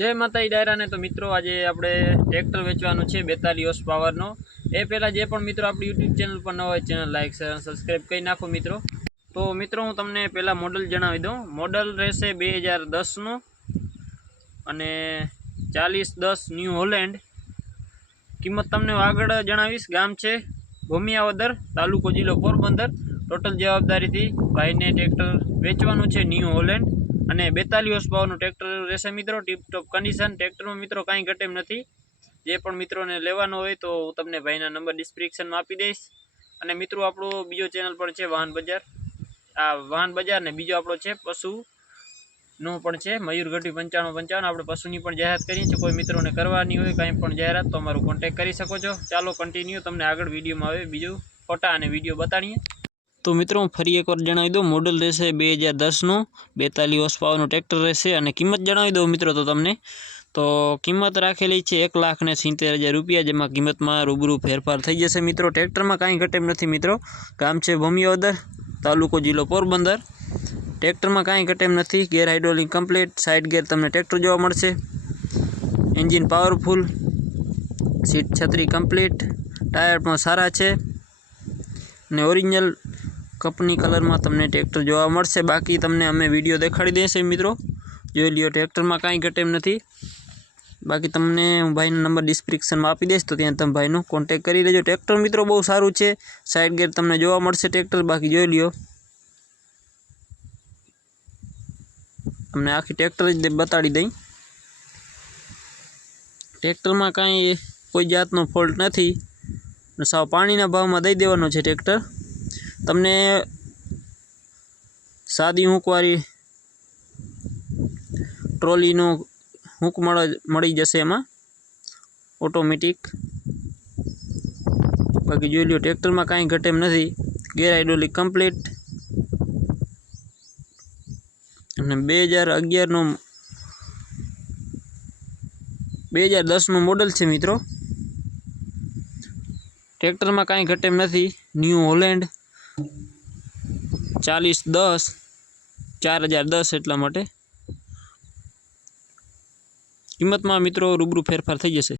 जय माता डायरा ने तो मित्रों आज આપણે ट्रेक्टर વેચવાનું છે 42 હોર્સ પાવરનો। એ પહેલા જે પણ મિત્રો આપણી YouTube ચેનલ પર ન હોય ચેનલ લાઈક શેર અને સબસ્ક્રાઇબ કરી નાખો મિત્રો। તો મિત્રો હું તમને પહેલા મોડલ જણાવી દઉં। મોડલ રહેશે 2010 નું અને 4010 ન્યુ હોલેન્ડ। કિંમત તમને આગળ જણાવીશ। ગામ છે ભૂમિયાવદર, તાલુકો જિલ્લો પોરબંદર। ટોટલ જવાબદારીથી ભાઈને ટ્રેક્ટર વેચવાનું છે ન્યુ હોલેન્ડ અને 42 હોર્સ પાવરનું ટ્રેક્ટર રહેશે મિત્રો। ટીપ ટોપ કન્ડિશન ટ્રેક્ટરમાં મિત્રો કાંઈ ઘટે એમ નથી। જે પણ મિત્રોને લેવાનો હોય તો હું તમને ભાઈના નંબર ડિસ્ક્રિપ્શનમાં આપી દઈશ। અને મિત્રો આપણો બીજો ચેનલ પણ છે વાહન બજાર, આ વાહન બજાર ને બીજો આપણો છે પશુનો પણ છે મયુર ગઢવી 9555। આપણે પશુની પણ જાહેરાત કરીએ છીએ। કોઈ મિત્રોને કરવાની હોય કાંઈ પણ જાહેરાત તો અમારો કોન્ટેક્ટ કરી શકો છો। ચાલો કન્ટિન્યુ તમને આગળ વિડીયોમાં આવે બીજું ફોટા અને વિડીયો બતાડીએ। तो मित्रों फरी एक बार जणावी दो मॉडल रहेशे 2010 नु 42 होर्स पावर ट्रेक्टर रहेशे अने किंमत जणावी दो मित्रों तो तमने तो किंमत राखेली छे 1,70,000 रुपया, जेमां किंमत में रूबरू फेरफार थई जशे मित्रों। ट्रेक्टर में कांई घटे नथी मित्रों। गाम छे भूमियावदर, तालुको जिल्लो पोरबंदर। ट्रेक्टर में कांई घटे नथी। गेर हाइड्रोलिक कम्प्लीट, साइड गेर तमने ट्रेक्टर जोवा मळशे। एंजीन पावरफुल, सीट छतरी कम्प्लीट, टायर पण सारा छे ने ओरिजिनल कंपनी कलर में तमने ट्रेक्टर जोवा मळशे। बाकी तमने अमे विडियो देखाड़ी देशे मित्रों, जोई ल्यो। ट्रेक्टर में कांई घटे नथी। बाकी तमने हूँ भाई नंबर डिस्क्रिप्शन में आपी दईश तो त्यां तमे भाईनो कॉन्टेक्ट करी लेजो। ट्रेक्टर मित्रों बहुत सारूँ छे। साइड गेर तमने जोवा मळशे ट्रेक्टर। बाकी जोई ल्यो, तमने आखी ट्रेक्टर ज बताड़ी दई। ट्रेक्टर में कांई कोई जातनो फॉल्ट नथी। साव पाणीना भावमां दई देवानुं छे ट्रेक्टर। तमने सादी हूकवारी ट्रोलीनो हूक मळी जशे एमां ऑटोमेटिक। बाकी जोई ल्यो ट्रेक्टर में कांई घटे नथी। गेर हाइड्रोलिक कम्प्लीट अने 2010 नो मॉडल छे मित्रों। ट्रेक्टर में कांई घटे नथी। न्यू होलेंड 4010 4010 एटला माटे किंमत में मित्रों रूबरू फेरफार थई जशे।